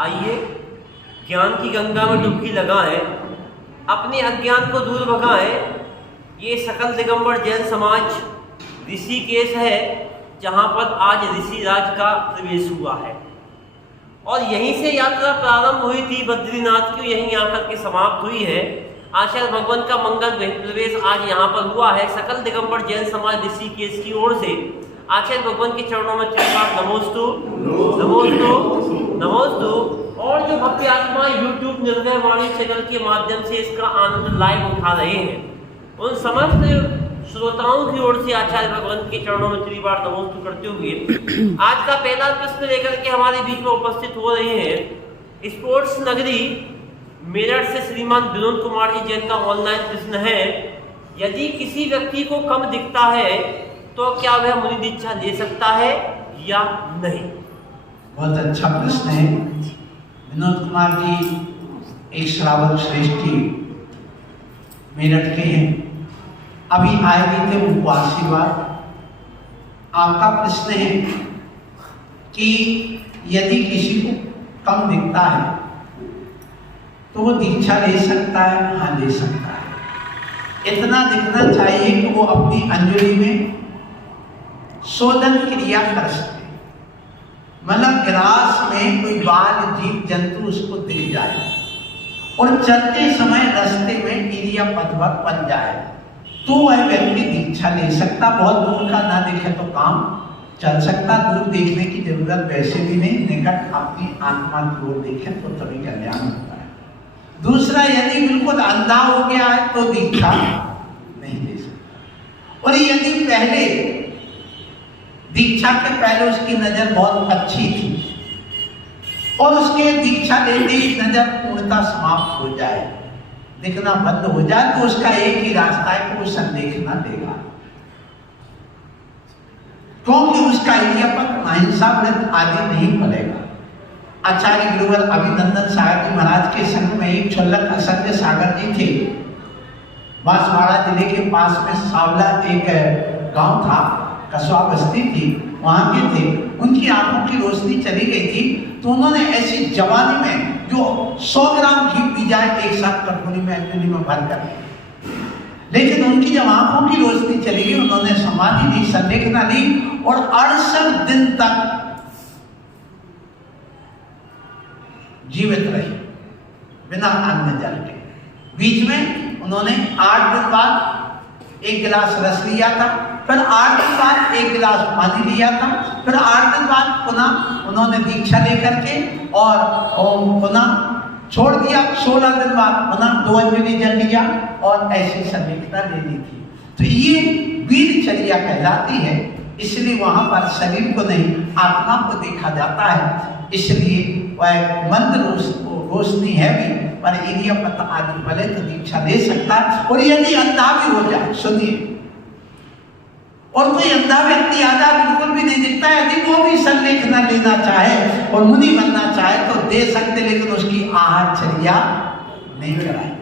आइए ज्ञान की गंगा में डुबकी लगाएं, अपने अज्ञान को दूर भगाएं। ये सकल दिगंबर जैन समाज ऋषिकेश है, जहाँ पर आज ऋषि राज का प्रवेश हुआ है और यहीं से यात्रा प्रारंभ हुई थी बद्रीनाथ की, यहीं आकर के समाप्त हुई है। आचार्य भगवान का मंगल प्रवेश आज यहाँ पर हुआ है। सकल दिगंबर जैन समाज ऋषिकेश की ओर से आचार्य भगवान के चरणों में त्रिवार नमोस्तु नमोस्तु नमोस्तु। और जो भक्ति आत्मा यूट्यूब निर्भय वाणी चैनल के माध्यम से इसका आनंद लाइव उठा रहे हैं, उन समस्त श्रोताओं की ओर से आचार्य भगवान के चरणों में त्रिवार नमोस्तु करते हुए आज का पहला प्रश्न लेकर के हमारे बीच में उपस्थित हो रहे हैं स्पोर्ट्स नगरी मेरठ से श्रीमान विनोद कुमार जी जैन का ऑनलाइन प्रश्न है, यदि किसी व्यक्ति को कम दिखता है तो क्या वह मुनि दीक्षा ले सकता है या नहीं? बहुत अच्छा प्रश्न है। विनोद कुमार जी एक श्रावक श्रेष्ठी मेरठ के हैं, अभी आए भी थे, उनको आशीर्वाद। आपका प्रश्न है कि यदि किसी को कम दिखता है तो वो दीक्षा ले सकता है? हाँ, ले सकता है। इतना दिखना चाहिए कि वो अपनी अंजलि में शोधन क्रिया कर सके, मतलब ग्रास में कोई बाल जीव जंतु उसको दिख जाए और चलते समय रास्ते में गिरिया पथवत बन जाए तो वह व्यक्ति दीक्षा ले सकता। बहुत दूर का ना दिखे तो काम चल सकता, दूर देखने की जरूरत वैसे भी नहीं, निकट अपनी आत्मा की ओर देखे तो तभी कल्याण होता है। दूसरा, यदि बिल्कुल अंधा हो गया है तो दीक्षा नहीं ले सकता। और यदि पहले दीक्षा के पहले उसकी नजर बहुत अच्छी थी और उसके दीक्षा लेते ही नजर पूर्णता समाप्त हो जाए, दिखना बंद हो जाए, तो उसका एक ही रास्ता है कि वो संदेखना देगा, क्योंकि उसका इरियापत अहिंसा व्रत आदि नहीं पड़ेगा। आचार्य गुरुवर अभिनंदन सागर जी महाराज के संग में एक छोलक असंग सागर जी थे। बांसवाड़ा जिले के पास में सावला एक गांव था, कसवा बस्ती थी, वहां के थे। उनकी आंखों की रोशनी चली गई थी तो उन्होंने ऐसी जवानी में जो 100 ग्राम घी पी जाए एक साथ कटोरी में अंजलि में भर कर, लेकिन उनकी जब आंखों की रोशनी चली गई उन्होंने समाधि ली, संदेखना ली और 68 दिन तक जीवित रही बिना अन्न जल के। बीच में उन्होंने 8 दिन बाद एक गिलास रस लिया था, फिर 8 दिन बाद एक गिलास पानी लिया था, फिर 8 दिन बाद पुनः उन्होंने दीक्षा लेकर के और पुनः छोड़ दिया। 16 दिन बाद पुनः 2 अंजलि जल लिया और ऐसी संदेखना ले ली थी। तो ये वीरचर्या कहलाती है। इसलिए वहां पर शरीर को नहीं आत्मा को देखा जाता है, इसलिए वह मंद रोशनी है भी, पर इरियापत आदि भले तो दीक्षा ले सकता है। और यदि अंधा भी हो जाए, सुनिए, और कोई अंधा व्यक्ति आधा बिल्कुल भी नहीं दिखता है, यदि वो भी संदेखना लेना चाहे और मुनि बनना चाहे तो दे सकते, लेकिन उसकी आहारचर्या नहीं कराएंगे।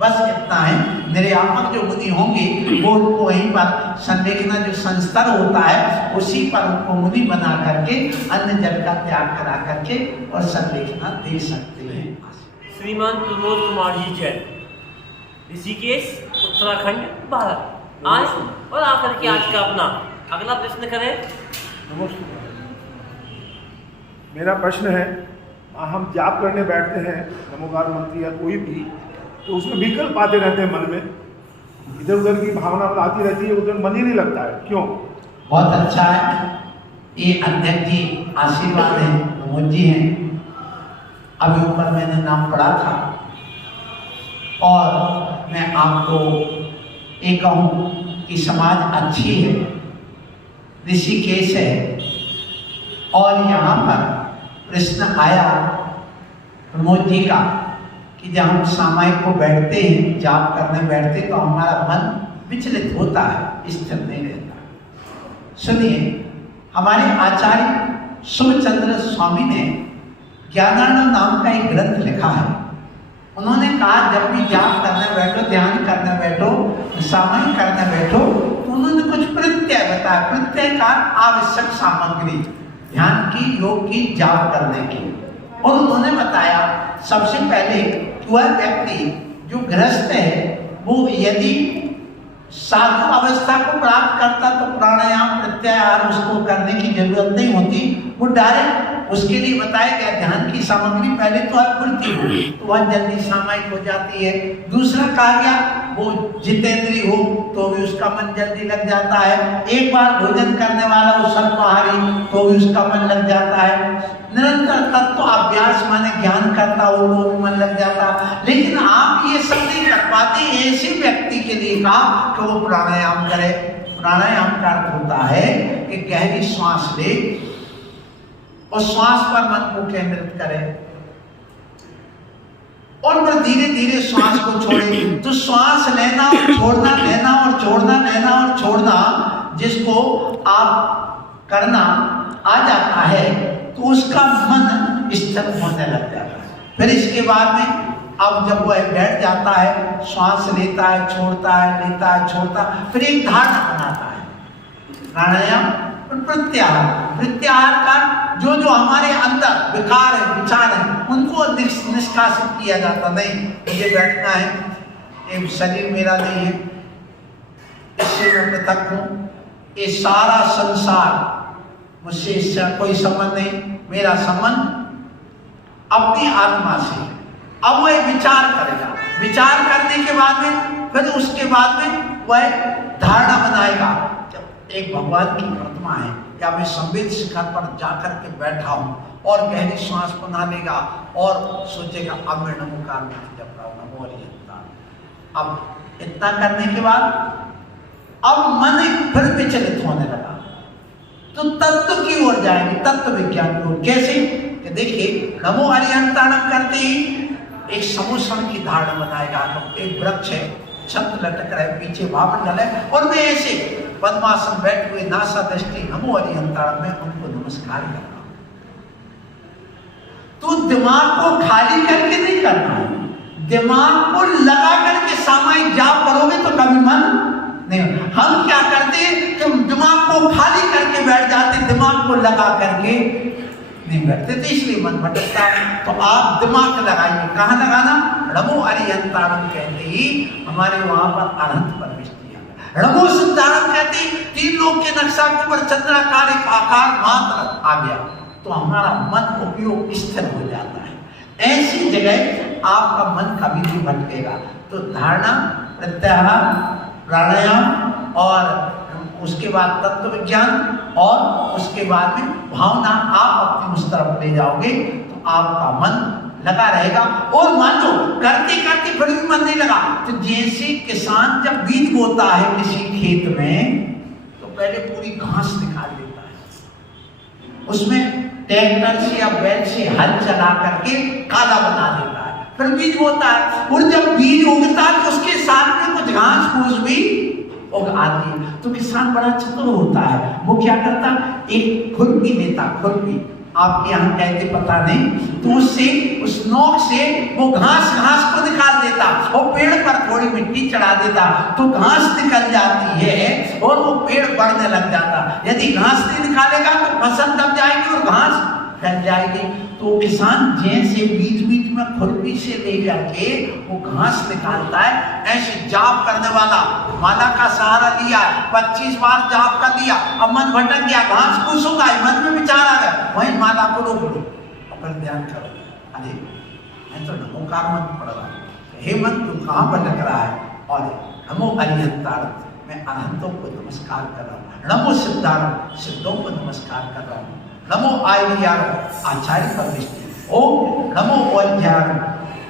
बस इतना है। निर्यापक जो मुनि होंगे वो उनको वहीं पर संदेखना जो संस्तर होता है उसी पर उनको मुनि बना करके अन्न जल का त्याग करा करके और संदेखना दे सकते हैं। श्रीमान विनोद कुमार जी जैन, ऋषिकेश, उत्तराखंड, भारत, आज और आकर के आज का अपना अगला प्रश्न करें। नमस्कार, मेरा प्रश्न है, हम जाप करने बैठते हैं नमोकार मंत्र या कोई भी, तो उसमें विकल्प आते रहते हैं मन में, इधर उधर की भावना आती रहती है, उधर मन ही नहीं लगता है, क्यों? बहुत अच्छा है। ये अध्यक्ष जी आशीर्वाद है, प्रमोद जी हैं, अभी ऊपर मैंने नाम पढ़ा था। और मैं आपको ये कहूँ कि समाज अच्छी है, ऋषिकेश है, और यहाँ पर प्रश्न आया प्रमोद जी का कि जब हम सामायिक को बैठते हैं, जाप करने बैठते तो हमारा मन विचलित होता है, स्थिर नहीं रहता। सुनिए, हमारे आचार्य सुभचंद्र स्वामी ने ज्ञानानंद नाम का एक ग्रंथ लिखा है। उन्होंने कहा जब भी जाप करने बैठो, ध्यान करने बैठो, सामायिक करने बैठो, तो उन्होंने कुछ प्रत्यय बताया। प्रत्यय का आवश्यक सामग्री ध्यान की, योग की, जाप करने की। और उन्होंने बताया सबसे पहले वह व्यक्ति जो गृहस्थ है वो यदि साधु अवस्था को प्राप्त करता तो प्राणायाम प्रत्याहार उसको करने की जरूरत नहीं होती, वो डायरेक्ट उसके लिए बताया गया ध्यान की सामग्री पहले तो अपूर्ति हो तो वह जल्दी सामायिक हो जाती है। दूसरा कहा गया वो जितेंद्रीय हो तो भी उसका मन जल्दी लग जाता है। एक बार भोजन करने वाला वो सर्पाहारी तो भी उसका मन लग जाता है। निरंतर तत्व अभ्यास माने ज्ञान करता हो तो भी मन लग जाता। लेकिन आप ये सब नहीं कर पाते, ऐसे व्यक्ति के लिए कहा कि वो प्राणायाम करे। प्राणायाम का अर्थ होता है कि गहरी श्वास ले और श्वास पर मन को केंद्रित करे और फिर धीरे धीरे श्वास को छोड़े। तो श्वास लेना और छोड़ना, लेना और छोड़ना, लेना और छोड़ना जिसको आप करना आ जाता है तो उसका मन स्थिर होने लग जाता है। फिर इसके बाद में अब जब वह बैठ जाता है, श्वास लेता है, छोड़ता है, लेता है, छोड़ता, फिर एक धारणा बनाता है। प्राणायाम और प्रत्याहार। प्रत्याहार का जो जो हमारे अंदर विकार है, विचार है, उनको निष्कासित किया जाता। नहीं, मुझे बैठना है, ये शरीर मेरा नहीं है, इससे मैं पृथक हूँ, ये सारा संसार मुझसे इससे कोई संबंध नहीं, मेरा संबंध अपनी आत्मा से। अब वह विचार करेगा, विचार करने के बाद में फिर उसके बाद में वह धारणा बनाएगा। जब एक भगवान की प्रतिमा है या मैं संवेद शिखर पर जाकर के बैठा हूँ और गहरी श्वास बना लेगा और सोचेगा अब मैं नमोकार जप रहा हूँ, नमो हरिहंता। अब इतना करने के बाद अब मन फिर विचलित होने लगा तो तत्व की ओर जाएंगे, तत्व विज्ञान की ओर। कैसे कि देखिए नमो हरिहंताणम करते ही एक समूषण की धारणा बनाएगा। एक वृक्ष है, छत्र लटक रहा है, पीछे वामंडल है और मैं ऐसे पद्मासन बैठे हुए नासा दृष्टि नमो हरिहंताणम में उनको नमस्कार कर रहा हूं। तो दिमाग को खाली करके नहीं करना है, दिमाग को लगा करके सामायिक जाप करोगे तो कभी मन नहीं। हम क्या करते हैं कि दिमाग को खाली करके बैठ जाते, दिमाग को लगा करके नहीं बैठते, तो इसलिए मन भटकता है। तो आप दिमाग लगाइए। कहाँ लगाना? नमो हरिहंताणम कहते ही हमारे वहां पर अनंत प्रविष्टि है। नमो सिद्धांत कहते ही 3 लोक के नक्शा के ऊपर चंद्राकार एक आकार मात्र आ गया तो हमारा मन उपयोग स्थिर हो जाता है। ऐसी जगह आपका मन कभी नहीं भटकेगा। तो धारणा, प्रत्याहार, प्राणायाम और उसके बाद तत्व विज्ञान और उसके बाद में भावना आप अपनी उस तरफ ले जाओगे तो आपका मन लगा रहेगा। और मान लो करते करते फिर भी मन नहीं लगा तो जैसे किसान जब बीज बोता है किसी खेत में तो पहले पूरी घास निकाल देता है, उसमें ट्रैक्टर से या बैल से हल चला करके काला बना देता है, फिर बीज बोता है। और जब बीज उगता है तो उसके साथ में कुछ घास फूस भी आती है। तो किसान बड़ा चतुर होता है, वो क्या करता, एक खुरपी लेता, खुरपी आपके यहाँ कहते पता नहीं, तो उससे उस नोक से वो घास को निकाल देता और पेड़ पर थोड़ी मिट्टी चढ़ा देता तो घास निकल जाती है और वो पेड़ बढ़ने लग जाता। यदि घास नहीं निकालेगा तो फसल दब जाएगी और घास फैल जाएगी। तो किसान जैसे बीच बीच में खुरपी से लेकर के वो घास निकालता है, ऐसे जाप करने वाला माला का सहारा लिया, 25 बार जाप कर लिया, अब मन भटक गया, घास फूस हो गई, मन में विचार आ गया, वही माला को रोक लो, अपन ध्यान करो, अरे मैं तो नमोकार मंत्र पढ़ रहा हूँ, हे मन तू कहाँ भटक रहा है? और नमो हरिहंताणम, मैं अनंतों को नमस्कार कर रहा हूँ, नमो सिद्धाणम, सिद्धों को नमस्कार कर रहा हूँ, नमो आचार्य आचार्य परमिष्टि, ओम नमो अध्याय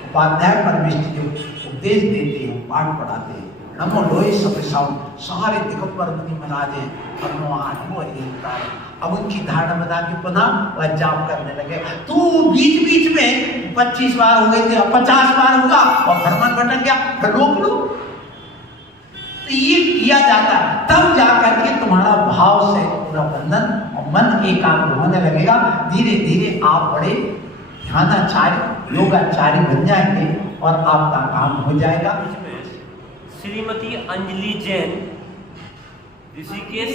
उपाध्याय परमिष्टि जो उपदेश देते हैं, पाठ पढ़ाते हैं, नमो लोहे सपिसाउन सारे दिगंबर मुनि महाराज हैं, और नमो हरिहंताणम। अब उनकी धारणा बना के पुनः वह जाप करने लगे। तो बीच बीच में 25 बार हो गए थे, 50 बार होगा और फिर मन भटक गया, फिर रोक लो। तो ये किया जाता है, तब जाकर के तुम्हारा भाव से पूरा बंधन और मन एकाग्र होने लगेगा। धीरे धीरे आप बड़े ध्यानाचार्य, योगाचार्य बन जाएंगे और आपका काम हो जाएगा। श्रीमती अंजलि जैन, ऋषिकेश,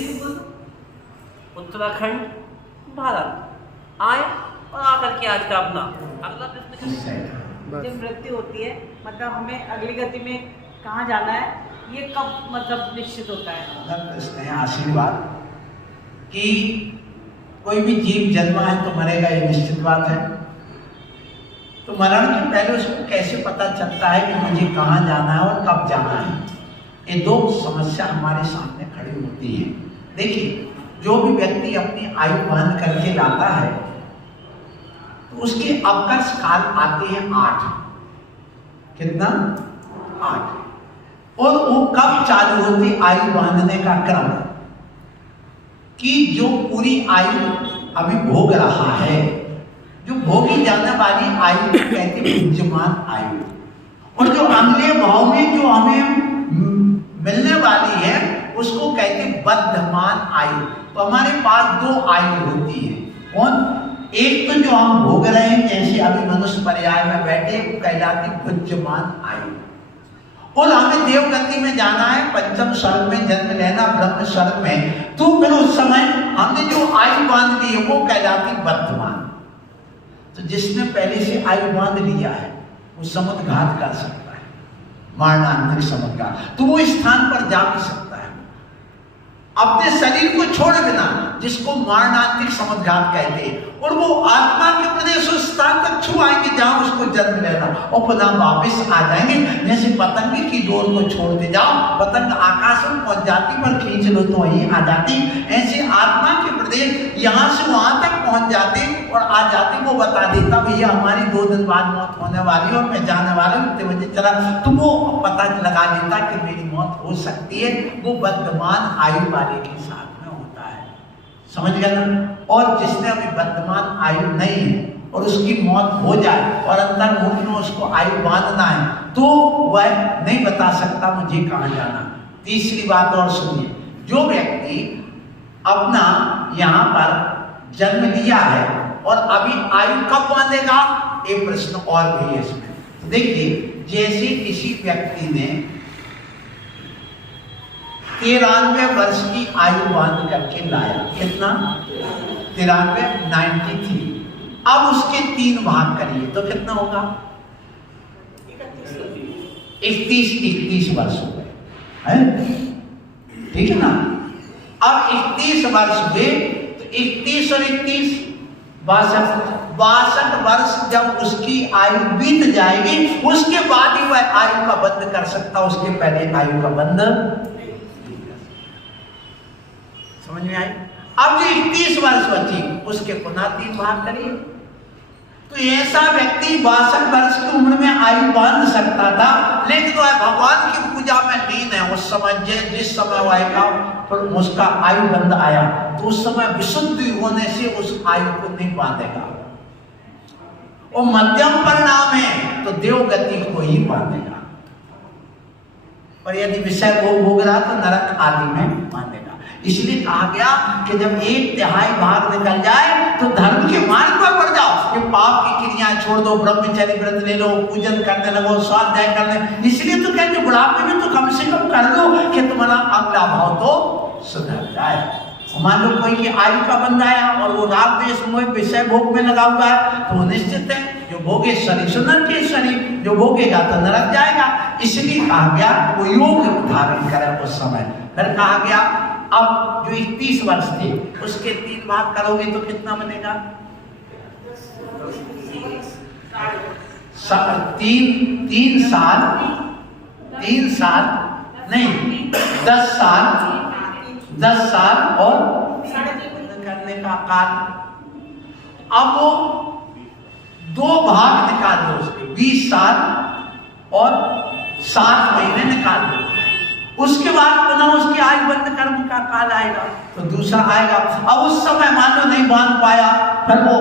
उत्तराखंड, भारत आए और आकर के आज का अपना अगला प्रश्न जब मृत्यु होती है मतलब हमें अगली गति में कहाँ जाना है, ये कब मतलब निश्चित होता है? प्रश्न है आशीर्वाद कि कोई भी जीव जन्मा है तो मरेगा, ये निश्चित बात है। तो मरण के पहले उसको कैसे पता चलता है कि मुझे कहाँ जाना है और कब जाना है? ये दो समस्या हमारे सामने खड़ी होती है। देखिए, जो भी व्यक्ति अपनी आयु बांध करके लाता है तो उसके अवकर्ष काल आते हैं 8। कितना? 8। और वो कब चालू होती आयु बांधने का क्रम? कि जो पूरी आयु अभी भोग रहा है, जो भोगी जाने वाली आयु को कहते विद्यमान आयु, और जो अगले भाव में जो हमें मिलने वाली है उसको कहते वर्धमान आयु। तो हमारे पास 2 आयु होती है। कौन? एक तो जो हम भोग रहे हैं, जैसे अभी मनुष्य पर्याय में बैठे, वो कहलाती विद्यमान आयु। और हमें देवगति में जाना है, पंचम स्वर्ग में जन्म लेना, ब्रह्म स्वर्ग में, तो फिर उस समय हमने जो आयु बांध ली है वो कहलाती वर्तमान। तो जिसने पहले से आयु बांध लिया है वो समुद्घात कर सकता है, मरणांतिक समुद्घात। तो वो स्थान पर जा भी सकता है अपने शरीर को छोड़ बिना, जिसको मरणांतिक समुद्घात कहते हैं। और वो आत्मा के प्रदेश उस स्थान तक छू आएंगे जहां उसको जन्म लेना, और पुनः वापिस आ जाएंगे। जैसे पतंग की डोर को छोड़ते जाओ, पतंग आकाश में पहुंच जाती, पर खींच लो तो वहीं आ जाती। ऐसे आत्मा के प्रदेश यहाँ से वहां तक पहुंच जाते और आ जाते। वो बता देता भैया हमारी 2 दिन बाद मौत होने वाली है और मैं जाने वाला हूँ, इतने बजे चला। तो वो पता लगा देता कि मेरी मौत हो सकती है। वो वर्तमान आयु वाले के साथ में होता है, समझ गया ना। और जिसने अभी वर्तमान आयु नहीं है और उसकी मौत हो जाए और अंतर्मुख में उसको आयु बांधना है, तो वह नहीं बता सकता मुझे कहाँ जाना। तीसरी बात और सुनिए, जो व्यक्ति अपना यहाँ पर जन्म लिया है और अभी आयु कब बांधेगा, एक प्रश्न और भी है इसमें। देखिए, जैसे किसी व्यक्ति ने 93 वर्ष की आयु बांध करके लाया, कितना? 93 अब उसके 3 भाग करिए तो कितना होगा? 31 वर्ष हो गए, ठीक है ना। अब 31 वर्ष हुए तो 31 और 31 62 वर्ष जब उसकी आयु बीत जाएगी, उसके बाद ही वह आयु का बंध कर सकता, उसके पहले आयु का बंध। समझ में आई? अब जो 31 वर्ष बची उसके पुनः 3 भाग करिए। तो ऐसा व्यक्ति 62 वर्ष की उम्र में आयु बांध सकता था, लेकिन वह भगवान की पूजा में लीन है। उस समय जिस समय वह का उसका आयु बंध आया, तो उस समय विशुद्धि होने से उस आयु को नहीं बांधेगा। और मध्यम परिणाम है तो देवगति को ही बांधेगा, और यदि विषय भोग रहा तो नरक आदि में बांधेगा। इसलिए कहा गया कि जब 1/3 भाग निकल जाए तो धर्म के मार्ग पर बढ़ जाओ, कि पाप की क्रियाएं छोड़ दो, ब्रह्मचर्य व्रत ले लो, पूजन करने लगो, स्वाध्याय करने। इसलिए तो कहते बुढ़ापे में तो कम से कम कर लो कि तुम्हारा अगला भाव तो सुधर जाए। मान लो कोई की आयु का बंध आया और वो राग देश में विषय भोग में लगा हुआ है, तो वो निश्चित है जो भोगेश्वरी सुनरकेश्वरी, जो भोगेगा तो नरक जाएगा। इसलिए कहा गया वो योग धारण करे उस समय। फिर कहा गया अब जो 31 वर्ष थे उसके 3 भाग करोगे तो कितना बनेगा? 3 साल नहीं 10 साल और करने का काल। अब वो 2 भाग निकाल दो उसके, 20 साल और 7 महीने निकाल दो। उसके बाद पुनः उसकी आयु बंध कर्म का काल आएगा, तो दूसरा आएगा। अब उस समय मान लो नहीं बांध पाया, फिर वो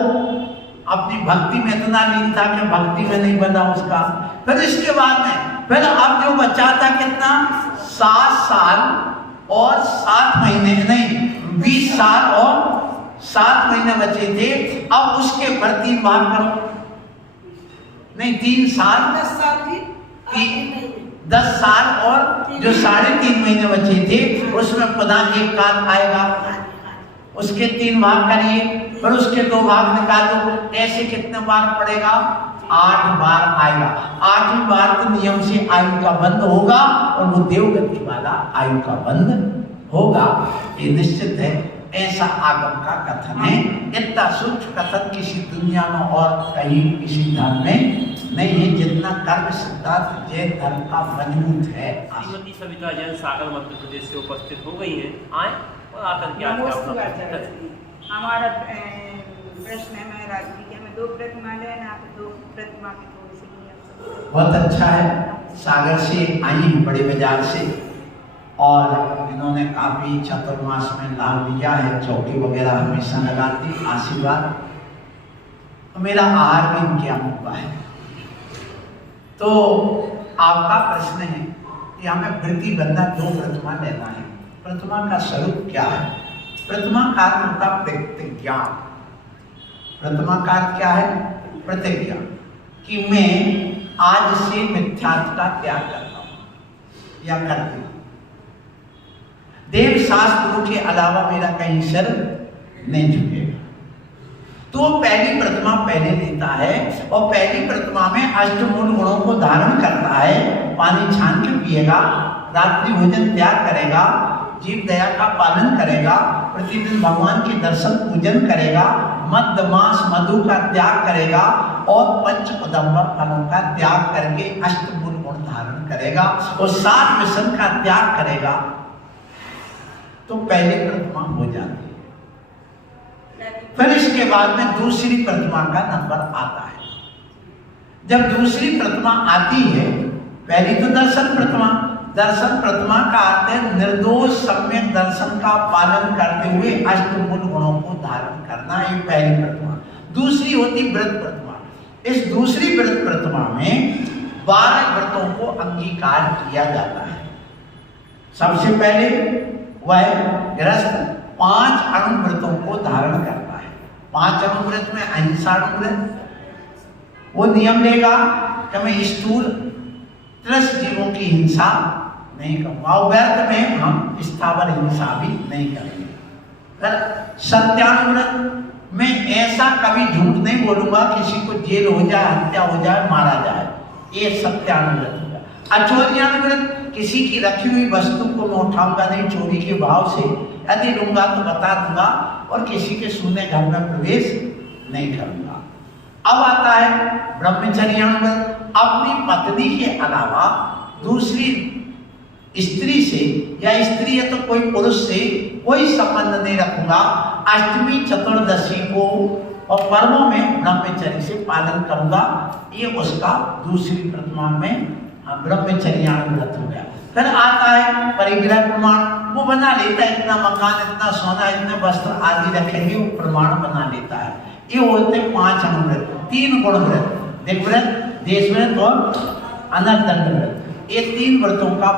अपनी भक्ति में इतना लीन था कि भक्ति में नहीं बना उसका। फिर इसके बाद में फिर अब जो बचा था कितना? 7 साल और 7 महीने नहीं 20 साल और 7 महीने बचे थे। अब उसके पर 3 भाग करो, नहीं 3 साल 10 साल की 10 साल और जो 3.5 महीने बचे थे उसमें पुनः एक काल आएगा, उसके 3 भाग करिए फिर उसके 2 भाग निकालो, ऐसे कितने बार पड़ेगा? 8 बार आएगा। 8वीं बार तो नियम से आयु का बंध होगा और वो देवगति वाला आयु का बंध होगा, ये निश्चित है। ऐसा आगम का कथन है। इतना सूक्ष्म कथन किसी दुनिया में और कहीं किसी धर्म में नहीं है जितना कर्म सिद्धांत जैन धर्म का मजबूत है। श्रीमती सविता जैन सागर मध्य प्रदेश से उपस्थित हो गई हैं, आए और आकर के आज का अपना प्रश्न करें। हमारा प्रश्न है महाराज जी कि हमें 2 प्रतिमा लेना है, 2 प्रतिमा की थोड़ी सी नियम। बहुत अच्छा है, सागर से आई हैं, बड़े बाजार से, और इन्होंने काफी चतुर्मास में लाभ लिया है। चौकी वगैरह हमेशा लगाती, आशीर्वाद। तो मेरा आहार भी इनके यहाँ हुआ है। तो आपका प्रश्न है कि हमें वृत्ति बंधना 2 प्रतिमा लेना है। प्रतिमा का स्वरूप क्या है? प्रतिमा का अर्थ होता प्रतिज्ञा। प्रतिमा का अर्थ क्या है? प्रतिज्ञा, कि मैं आज से मिथ्यात्व का त्याग करता हूं या करती हूं। देव शास्त्रों के अलावा मेरा कहीं सिर नहीं झुकेगा। तो पहली प्रतिमा पहले लेता है और पहली प्रतिमा में अष्टमूल गुणों को धारण करता है। पानी छान के पिएगा, रात्रि भोजन त्याग करेगा, जीव दया का पालन करेगा, प्रतिदिन भगवान के दर्शन पूजन करेगा, मद्य मांस मधु का त्याग करेगा और पंच उदंबर फलों का त्याग करके अष्टमूल गुण धारण करेगा और 7 व्यसन का त्याग करेगा। तो पहली प्रतिमा हो जाती है। फिर इसके बाद में दूसरी प्रतिमा का नंबर आता है। जब दूसरी प्रतिमा आती है, पहली तो दर्शन प्रतिमा। दर्शन प्रतिमा का अर्थ है निर्दोष सम्यक दर्शन का पालन करते हुए अष्टमूल गुणों को धारण करना, ये पहली प्रतिमा। दूसरी होती व्रत प्रतिमा। इस दूसरी व्रत प्रतिमा में 12 व्रतों को अंगीकार किया जाता है। सबसे पहले वह गृहस्थ 5 अणुव्रतों को धारण करता है। 5 अणुव्रत में अहिंसा अणुव्रत, वो नियम लेगा कि मैं स्थूल 30 जीवों की हिंसा नहीं करूंगा और व्यर्थ में हम स्थावर हिंसा भी नहीं करेंगे। फिर सत्यानुव्रत में ऐसा कभी झूठ नहीं बोलूंगा किसी को जेल हो जाए, हत्या हो जाए, मारा जाए, ये सत्यानुव्रत होगा। अचोर्यानुव्रत, किसी की रखी हुई वस्तु को मैं उठाऊंगा नहीं चोरी के भाव से, यदि लूंगा तो बता दूंगा और किसी के सोने घर में प्रवेश नहीं करूंगा। अब आता है ब्रह्मचर्यानुव्रत, अपनी पत्नी के अलावा दूसरी स्त्री से या स्त्री है तो कोई पुरुष से कोई संबंध नहीं रखूंगा। अष्टमी चतुर्दशी को और पर्वों में ब्रह्मचर्य से पालन करूंगा। ये उसका दूसरी प्रतिमा में ब्रह्मचर्यानुव्रत हो गया। फिर आता है परिग्रह प्रमाण, वो बना लेता है, इतना मकान, इतना सोना, इतने वस्त्र आदि रखेंगे, वो प्रमाण बना लेता है। ये होते 5 अणुव्रत। 3 गुण व्रत, दिग्व्रत, देशव्रत और अनर्दंड व्रत, ये 3 व्रतों का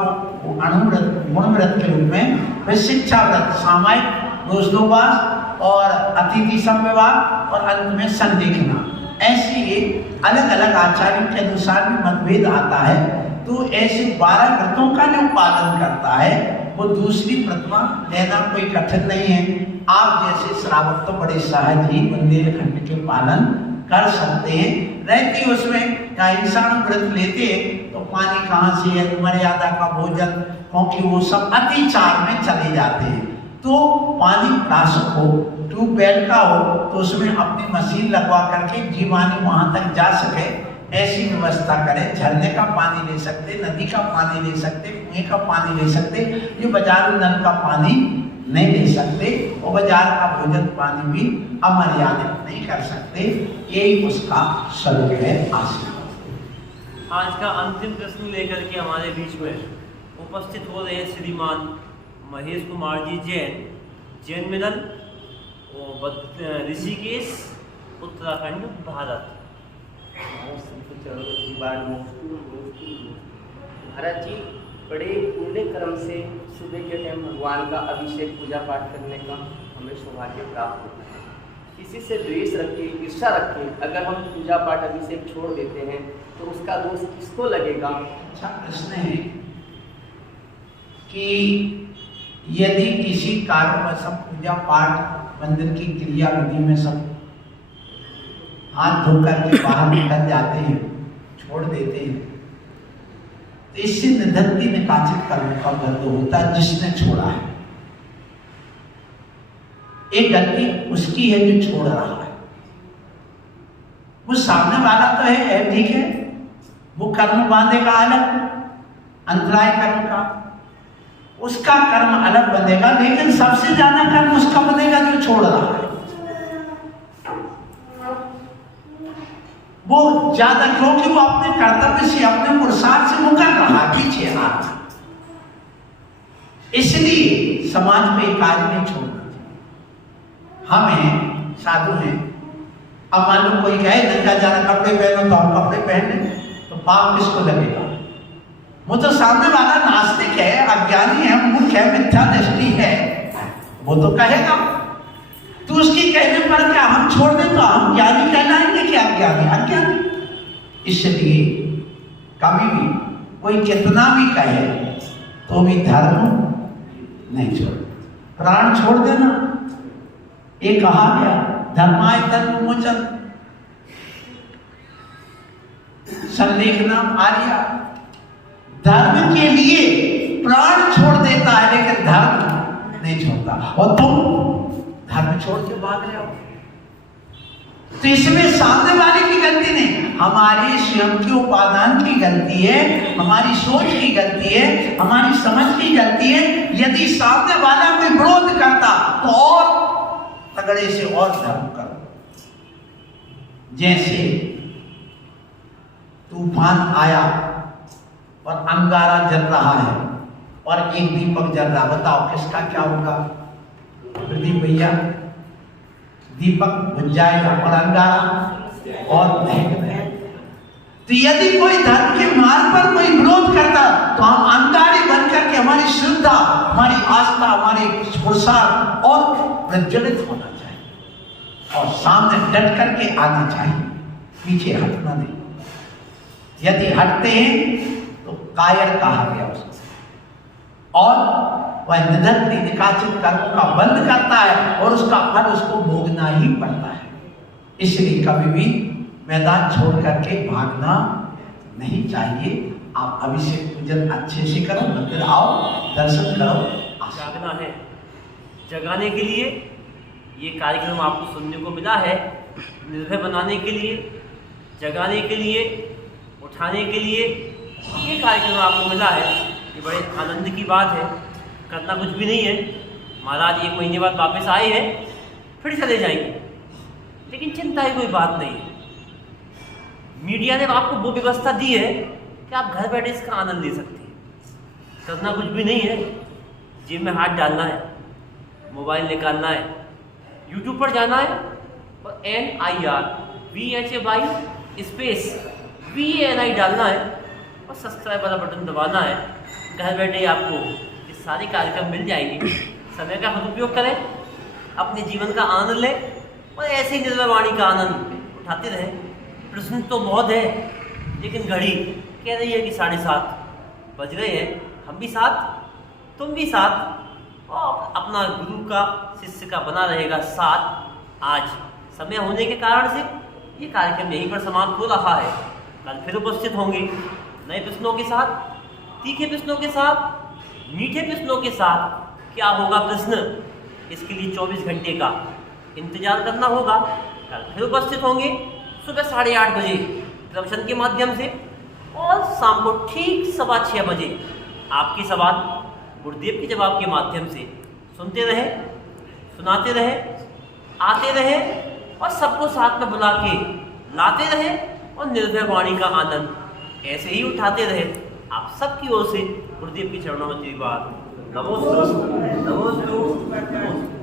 वो अणुव्रत गुण व्रत के रूप में। फिर शिक्षा व्रत, सामायिक रोजदोबास और अतिथि संविवाह और अंत में संदेखना। ऐसे ये अलग अलग आचार्यों के अनुसार भी मतभेद आता है। तो ऐसे 12 व्रतों का जो पालन करता है वो दूसरी प्रतिमा लेना कोई कठिन नहीं है। आप जैसे श्रावक तो बड़े सहज ही बुंदेलखंड के पालन कर सकते हैं। रहती उसमें इंसान व्रत लेते तो पानी कहाँ से है, मर्यादा का भोजन, क्योंकि वो सब अतिचार में चले जाते हैं। तो पानी प्राशक हो, ट्यूबवेल का हो तो उसमें अपनी मशीन लगवा करके जीवाणु वहां तक जा सके, ऐसी व्यवस्था करें। झरने का पानी ले सकते, नदी का पानी ले सकते, कुएं का पानी ले सकते, ये बाजारू नल का पानी नहीं ले सकते और बाजार का भोजन पानी भी अमर्यादित नहीं कर सकते। यही उसका स्वरूप है। आशीर्वाद। आज का अंतिम प्रश्न लेकर के हमारे बीच में उपस्थित हो रहे हैं श्रीमान महेश कुमार जी जैन, जैन मिलन, ऋषिकेश, उत्तराखंड, भारत। महाराज जी, बड़े पुण्य कर्म से सुबह के टाइम भगवान का अभिषेक पूजा पाठ करने का हमें सौभाग्य प्राप्त होता है। किसी से द्वेष रखे, ईर्ष्या रखे, अगर हम पूजा पाठ अभिषेक छोड़ देते हैं तो उसका दोष किसको लगेगा? अच्छा प्रश्न है कि यदि किसी कारणवश हम पूजा पाठ मंदिर की क्रिया विधि में सब हाथ धो करके बाहर निकल जाते हैं, छोड़ देते हैं, तो इससे निधत्ति निकाचित कर्म का बंध होता है जिसने छोड़ा है। एक गलती उसकी है जो छोड़ रहा है, वो सामने वाला तो है ठीक है, वो कर्म बांधेगा अलग, अंतराय कर्म का, उसका कर्म अलग बनेगा, लेकिन सबसे ज्यादा कर्म उसका बनेगा जो छोड़ रहा है। वो ज्यादा, क्योंकि वो अपने कर्तव्य से, अपने पुरुषार्थ से मुकर रहा पीछे हाथ। इसलिए समाज को एक आज नहीं छोड़ना चाहिए। हमें साधु हैं, अब मान लो कोई कहे नंगा जाना कपड़े पहनो, तो हम कपड़े पहन लें, तो पाप किसको लगेगा? वो तो सामने वाला नास्तिक है, अज्ञानी है, मूर्ख है, मिथ्या दृष्टि है, वो तो कहेगा। तो उसकी कहने पर क्या हम छोड़ दें तो हम ज्ञानी कहलाएंगे कि अज्ञानी? अज्ञानी। इसलिए कभी भी कोई कितना भी कहे तो भी धर्म नहीं छोड़, प्राण छोड़ देना। ये कहा गया धर्माय धर्म मोचन, संलेख नाम आर्या, धर्म के लिए प्राण छोड़ देता है लेकिन धर्म नहीं छोड़ता। और तुम धर्म छोड़ के भाग रहे हो, तो इसमें सामने वाले की गलती नहीं, हमारी स्वयं की उपादान की गलती है, हमारी सोच की गलती है, हमारी समझ की गलती है। यदि सामने वाला कोई विरोध करता तो और तगड़े से और धर्म करो। जैसे तूफान आया और अंगारा जल रहा है और एक दीपक जल रहा, बताओ किसका क्या होगा? प्रदीप भैया, दीपक बुझ जाएगा और अंगारा और दहेगा। तो यदि कोई धर्म के मार्ग पर कोई विरोध करता तो हम अंगारे बनकर के हमारी श्रद्धा, हमारी आस्था, हमारे पुरुषार्थ और प्रज्वलित होना चाहिए और सामने डट करके आना चाहिए, पीछे हटना नहीं। यदि हटते हैं तो कायर कहा गया उसको, और वह निधत्ति निकाचित कर्मों का बंद करता है और उसका फल उसको भोगना ही पड़ता है। इसलिए कभी भी मैदान छोड़ करके भागना नहीं चाहिए। आप अभिषेक पूजन अच्छे से करो, मंदिर आओ, दर्शन करो। जागना है, जगाने के लिए ये कार्यक्रम आपको सुनने को मिला है, निर्भय बनाने के लिए, जगाने के लिए, उठाने के लिए ये कार्यक्रम आपको मिला है। ये बड़े आनंद की बात है, करना कुछ भी नहीं है। महाराज 1 महीने बाद वापस आए हैं, फिर चले जाएंगे, लेकिन चिंता की कोई बात नहीं है। मीडिया ने आपको वो व्यवस्था दी है कि आप घर बैठे इसका आनंद ले सकते हैं। करना कुछ भी नहीं है, जेब में हाथ डालना है, मोबाइल निकालना है, यूट्यूब पर जाना है और NIRVHAY डालना है और सब्सक्राइब वाला बटन दबाना है। घर बैठे आपको ये सारे कार्यक्रम मिल जाएंगे। समय का सदुपयोग करें, अपने जीवन का आनंद लें और ऐसे ही निर्भय वाणी का आनंद उठाते रहें। प्रश्न तो बहुत है, लेकिन घड़ी कह रही है कि 7:30 बज गए हैं। हम भी साथ, तुम भी साथ, और अपना गुरु का, शिष्य का बना रहेगा साथ। आज समय होने के कारण से ये कार्यक्रम यहीं पर समाप्त हो रहा है। कल फिर उपस्थित होंगे नए प्रश्नों के साथ, तीखे प्रश्नों के साथ, मीठे प्रश्नों के साथ। क्या होगा प्रश्न, इसके लिए 24 घंटे का इंतजार करना होगा। कल फिर उपस्थित होंगे सुबह 8:30 बजे प्रवचन के माध्यम से और शाम को ठीक 6:15 बजे आपके सवाल गुरुदेव के जवाब के माध्यम से। सुनते रहे, सुनाते रहे, आते रहे और सबको साथ में बुला के लाते रहे और निर्भय वाणी का आनंद ऐसे ही उठाते रहे। आप सबकी ओर से गुरुदेव के चरणों में 3 बार नमोस्तु, नमोस्तु, नमोस्तु।